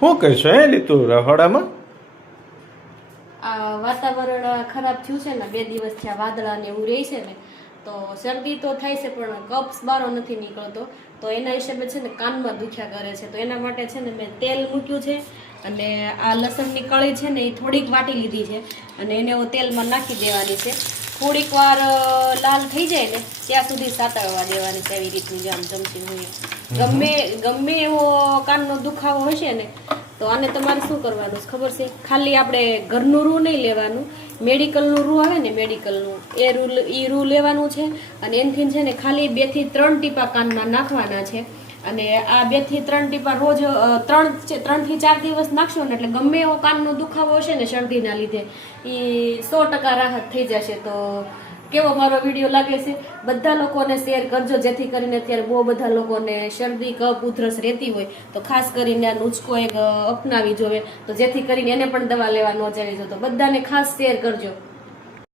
શું કહીશું હે લીધું રહોડામાં? આ વાતાવરણ ખરાબ થયું છે ને 2 દિવસથી આ વાદળા ને એવું રહે છે ને તો શરદી તો થાય છે પણ કફ બારો નથી નીકળતો તો એના હિસાબે છે ને કાનમાં દુખ્યા કરે છે તો એના માટે છે ને મેં તેલ મૂક્યું છે અને આ લસણની કળી છે ને એ થોડીક વાટી લીધી છે અને એને હું તેલમાં નાખી દેવાની છે થોડીક વાર લાલ થઈ જાય ને ત્યાં સુધી સાતળવા દેવાની છે એવી રીતની જે આમ ચમચી હોય ગમે એવો કાનનો દુખાવો હશે ને તો આને તમારે શું કરવાનું છે ખબર છે ખાલી આપણે ઘરનું રૂ નહીં લેવાનું મેડિકલનું રૂ આવે ને મેડિકલનું એ રૂ લેવાનું છે અને એનાથી છે ને ખાલી 2 થી 3 ટીપા કાનમાં નાખવાના છે અને આ 2 થી 3 ટીપા રોજ 3 થી 4 દિવસ નાખશો ને એટલે ગમે એવો કાનનો દુખાવો હશે ને શરદીના લીધે એ 100% રાહત થઈ જશે તો કેવો મારો વિડીયો લાગે છે બધા લોકોને શેર કરજો જેથી કરીને અત્યારે બહુ બધા લોકોને શરદી કફ ઉધરસ રહેતી હોય તો ખાસ કરીને આ નુસ્ખો એક અપનાવી જોવે તો જેથી કરીને એને પણ દવા લેવા ન જવી જો તો બધાને ખાસ શેર કરજો।